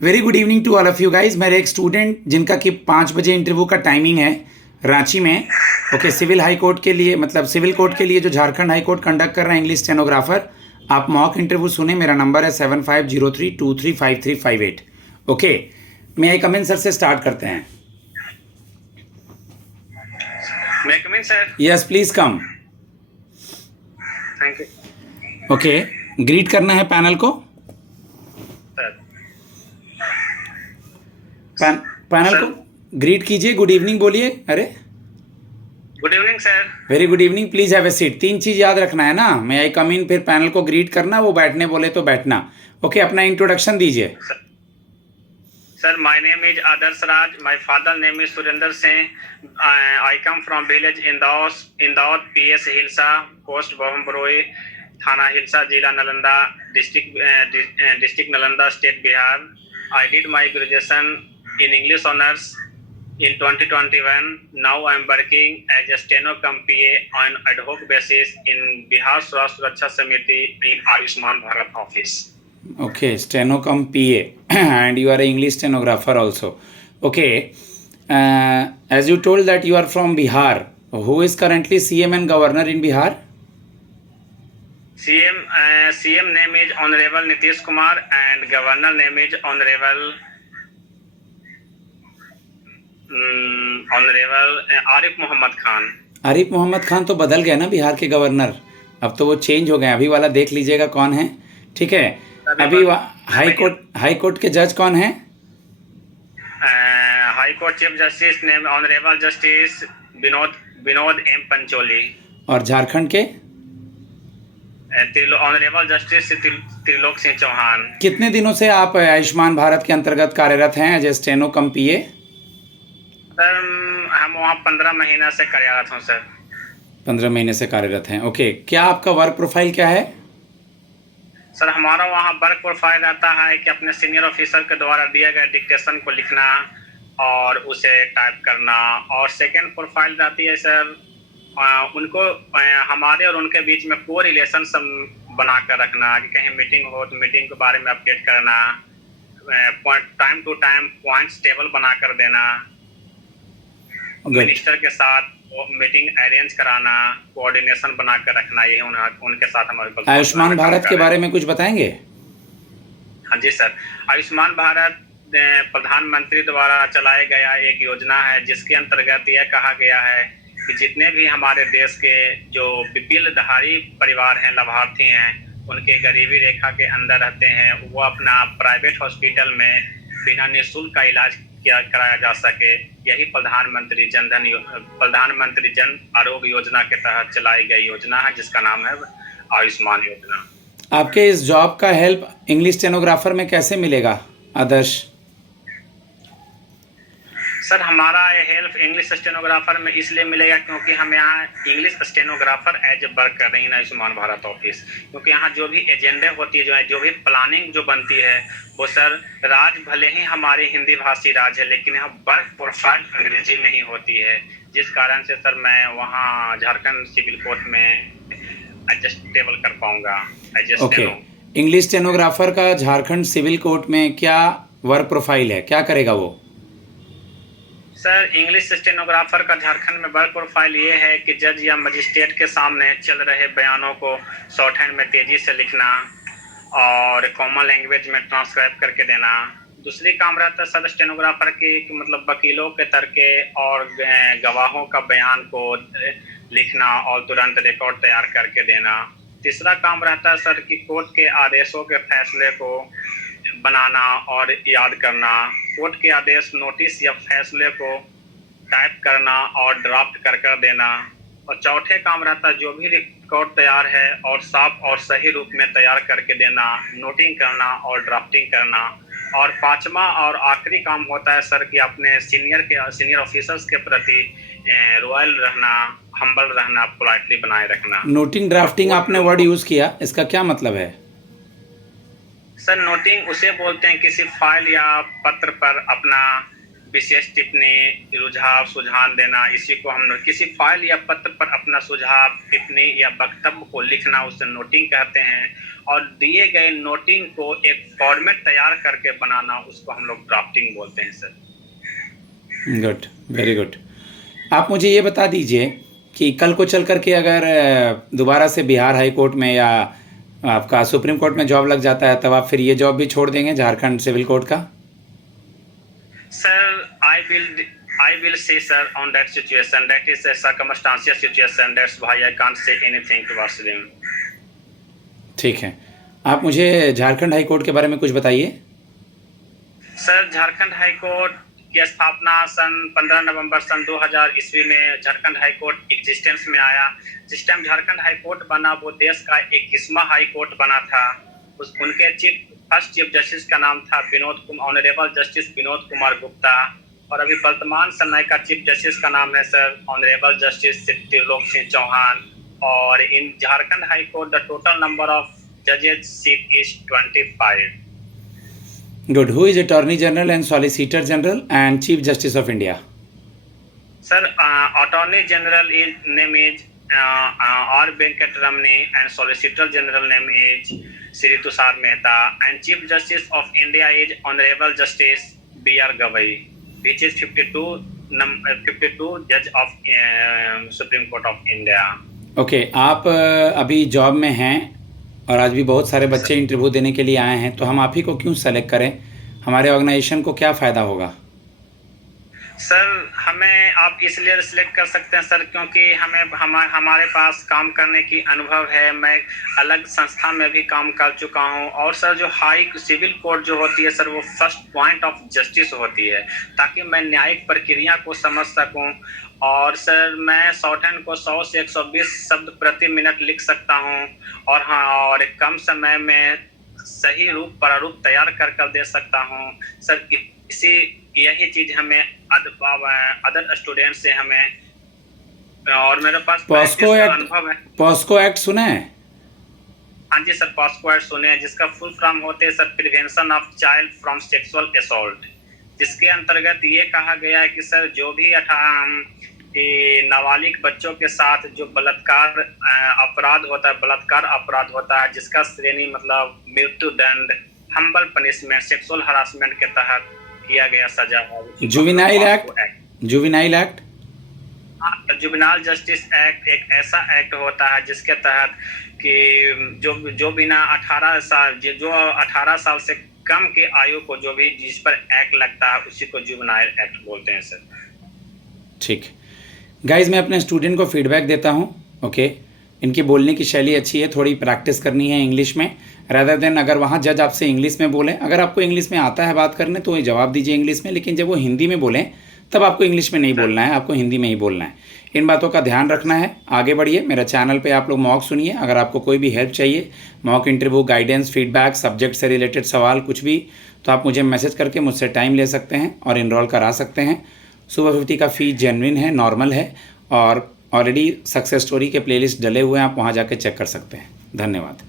Very good evening to all of you guys. मेरे एक student जिनका कि 5 बजे इंटरव्यू का टाइमिंग है रांची में। ओके, सिविल हाई कोर्ट के लिए, मतलब सिविल कोर्ट के लिए जो झारखंड हाई कोर्ट कंडक्ट कर रहा है इंग्लिश स्टेनोग्राफर। आप मॉक इंटरव्यू सुने, मेरा नंबर है 7503235358। ओके, मैं आई कम इन सर से स्टार्ट करते हैं। May I come in, sir? Yes please come. Thank you, okay, greet करना है पैनल को। sir. Panel Sir. को ग्रीट कीजिए, गुड इवनिंग बोलिए। अरे Good evening, sir. Very good evening, please have a seat. 3 चीज याद रखना है ना, मैं आई कम इन, फिर पैनल को ग्रीट करना, वो बैठने बोले तो बैठना। ओके, अपना इंट्रोडक्शन दीजिए। Sir, my name is Adarsh Raj. My father name is Surinder Singh. I come from village Indore, PS Hilsa, post Bohambroi, Thana Hilsa, Jila Nalanda, district Nalanda, state Bihar. I did my graduation in English honors in 2021. Now I am working as a steno cum PA on ad hoc basis in Bihar Swasthya Suraksha Samiti in Ayushman Bharat office. Okay, steno cum PA and you are an English stenographer also. Okay, as you told that you are from Bihar, who is currently CM and governor in Bihar? CM name is Honorable Nitish Kumar and Governor name is Honorable Arif Muhammad Khan. Arif Mohammad Khan तो बदल गए ना बिहार के governor, अब तो वो change हो गए। अभी वाला देख लीजिएगा कौन है, ठीक है। अभी हाई कोर्ट के जज कौन है? High court chief justice name honourable justice Vinod M Pancholi. और झारखंड के ऑनरेबल जस्टिस त्रिलोक सिंह चौहान। कितने दिनों से आप आयुष्मान भारत के अंतर्गत कार्यरत हैं एज स्टेनो कम पीए? सर हम वहाँ 15 महीना से कार्यरत हूँ सर। 15 महीने से कार्यरत हैं। ओके, क्या आपका वर्क प्रोफाइल क्या है? सर हमारा वहाँ वर्क प्रोफाइल रहता है कि अपने सीनियर ऑफिसर के द्वारा दिए गए डिक्टेशन को लिखना और उसे टाइप करना, और सेकेंड प्रोफाइल रहती है सर उनको हमारे और उनके बीच में को रिलेशन बना कर रखना, कि कहीं मीटिंग हो तो मीटिंग के बारे में अपडेट करना, time to time points table बना कर देना, मिनिस्टर के साथ मीटिंग अरेंज कराना, कोऑर्डिनेशन बना कर रखना, ये उनके साथ हमारे। आयुष्मान भारत के बारे में कुछ बताएंगे? हाँ जी सर, आयुष्मान भारत प्रधानमंत्री द्वारा चलाया गया एक योजना है जिसके अंतर्गत यह कहा गया है कि जितने भी हमारे देश के जो बीपीएल-धारी परिवार हैं, लाभार्थी हैं, उनके गरीबी रेखा के अंदर रहते हैं, वो अपना प्राइवेट हॉस्पिटल में बिना निःशुल्क का इलाज कराया जा सके। यही प्रधानमंत्री जन आरोग्य योजना के तहत चलाई गई योजना है जिसका नाम है आयुष्मान योजना। आपके इस जॉब का हेल्प इंग्लिश स्टेनोग्राफर में कैसे मिलेगा आदर्श? सर हमारा हेल्प इंग्लिश स्टेनोग्राफर में इसलिए मिलेगा क्योंकि हम यहाँ इंग्लिश स्टेनोग्राफर एज वर्क कर रहे हैं आयुष्मान भारत ऑफिस। क्योंकि यहाँ जो भी एजेंडे होती है, जो भी प्लानिंग जो बनती है, वो सर राज्य भले ही हमारी हिंदी भाषी राज्य है, लेकिन यहाँ वर्क प्रोफाइल अंग्रेजी में ही होती है, जिस कारण से सर मैं वहाँ झारखंड सिविल कोर्ट में एडजस्टेबल कर पाऊंगा। ओके, इंग्लिश स्टेनोग्राफर का झारखंड सिविल कोर्ट में क्या वर्क प्रोफाइल है, क्या करेगा वो? सर इंग्लिश स्टेनोग्राफर का झारखंड में वर्क प्रोफाइल ये है कि जज या मजिस्ट्रेट के सामने चल रहे बयानों को शॉर्ट हैंड में तेजी से लिखना और कॉमन लैंग्वेज में ट्रांसक्राइब करके देना। दूसरी काम रहता है सर स्टेनोग्राफर की मतलब वकीलों के तर्के और गवाहों का बयान को लिखना और तुरंत रिकॉर्ड तैयार करके देना। तीसरा काम रहता है सर कि कोर्ट के आदेशों के फैसले को बनाना और याद करना, कोर्ट के आदेश, नोटिस या फैसले को टाइप करना और ड्राफ्ट कर देना। और चौथे काम रहता है जो भी रिकॉर्ड तैयार है और साफ और सही रूप में तैयार करके देना, नोटिंग करना और ड्राफ्टिंग करना। और पांचवा और आखिरी काम होता है सर कि अपने सीनियर ऑफिसर्स के प्रति रॉयल रहना, हम्बल रहना, पोलाइटली बनाए रखना। नोटिंग ड्राफ्टिंग आपने वर्ड यूज किया, इसका क्या मतलब है? सर नोटिंग उसे बोलते हैं किसी फाइल या पत्र पर अपना विशेष टिप्पणी, रुझाव, सुझाव देना, इसी को हम किसी फाइल या पत्र पर अपना सुझाव, टिप्पणी या वक्तव्य को लिखना उसे नोटिंग कहते हैं। और दिए गए नोटिंग को एक फॉर्मेट तैयार करके बनाना उसको हम लोग ड्राफ्टिंग बोलते हैं सर। Good, very good. आप मुझे ये बता दीजिए कि कल को चल करके अगर दोबारा से बिहार हाई कोर्ट में या आपका सुप्रीम कोर्ट में जॉब लग जाता है, तब आप फिर ये जॉब भी छोड़ देंगे झारखंड सिविल कोर्ट का? Sir, I will say, sir, on that situation. That is a circumstantial situation. That's why I can't say anything towards them. ठीक है, आप मुझे झारखंड हाई कोर्ट के बारे में कुछ बताइए। सर, झारखंड हाई कोर्ट की स्थापना सन 15 नवंबर सन 2000 ईस्वी में झारखंड हाई कोर्ट एग्जिस्टेंस में आया। जिस टाइम झारखंड हाई कोर्ट बना वो देश का 21वां हाई कोर्ट बना था। उनके फर्स्ट चीफ जस्टिस का नाम था ऑनरेबल जस्टिस विनोद कुमार गुप्ता, और अभी वर्तमान समय का चीफ जस्टिस का नाम है sir honourable justice Trilok Singh Chauhan. और in Jharkhand high court the total number of जजेस seat is 25। Good. Who is Attorney General and Solicitor General and Chief Justice of India? Sir, Attorney General name is R. Venkatramani and Solicitor General name is Shri Tushar Mehta and Chief Justice of India is Honorable Justice B.R. Gavai, which is 52 Judge of Supreme Court of India. Okay, आप अभी job में हैं और आज भी बहुत सारे बच्चे इंटरव्यू देने के लिए आए हैं, तो हम आप ही को क्यों सेलेक्ट करें? हमारे ऑर्गेनाइजेशन को क्या फ़ायदा होगा? सर, हमें आप इसलिए सिलेक्ट कर सकते हैं सर क्योंकि हमारे पास काम करने की अनुभव है। मैं अलग संस्था में भी काम कर चुका हूं। और सर जो हाई सिविल कोर्ट जो होती है सर वो फर्स्ट पॉइंट ऑफ जस्टिस होती है, ताकि मैं न्यायिक प्रक्रिया को समझ सकूं। और सर मैं शॉर्टहैंड को 100 से 120 शब्द प्रति मिनट लिख सकता हूं। और हाँ, और कम समय में सही रूप प्रारूप तैयार कर दे सकता हूं सर। यही चीज हमें अदर स्टूडेंट से हमें, और मेरे पास पॉस्को अनुभव है। पॉस्को एक्ट सुना है? हाँ जी सर, पॉस्को एक्ट सुने हैं, जिसका फुल फॉर्म होते हैं sir prevention of child from sexual assault, जिसके अंतर्गत ये कहा गया है कि सर जो भी नाबालिग बच्चों के साथ जो बलात्कार अपराध होता है, जिसका श्रेणी मतलब मृत्यु दंड, हम्बल पनिशमेंट, सेक्सुअल हरासमेंट के तहत किया गया सजा है। Juvenile act juvenile justice act एक ऐसा एक्ट होता है जिसके तहत कि जो बिना 18 साल से कम के आयु को जो भी जिस पर एक्ट लगता है उसी को जुवेनाइल एक्ट बोलते हैं सर। ठीक, गाइज मैं अपने स्टूडेंट को फीडबैक देता हूँ। ओके, इनकी बोलने की शैली अच्छी है, थोड़ी प्रैक्टिस करनी है इंग्लिश में, रादर देन अगर वहाँ जज आपसे इंग्लिश में बोलें, अगर आपको इंग्लिश में आता है बात करने तो जवाब दीजिए इंग्लिश में, लेकिन जब वो हिंदी में बोलें तब आपको इंग्लिश में नहीं बोलना है, आपको हिंदी में ही बोलना है। इन बातों का ध्यान रखना है। आगे बढ़िए, मेरा चैनल पे आप लोग मॉक सुनिए। अगर आपको कोई भी हेल्प चाहिए, mock interview, guidance, feedback, subject से रिलेटेड सवाल कुछ भी, तो आप मुझे मैसेज करके मुझसे टाइम ले सकते हैं और इनरोल करा सकते हैं। सुपर 50 का फ़ीस जेन्युइन है, नॉर्मल है, और ऑलरेडी सक्सेस स्टोरी के प्लेलिस्ट डले हुए हैं, आप वहाँ जाके चेक कर सकते हैं। धन्यवाद।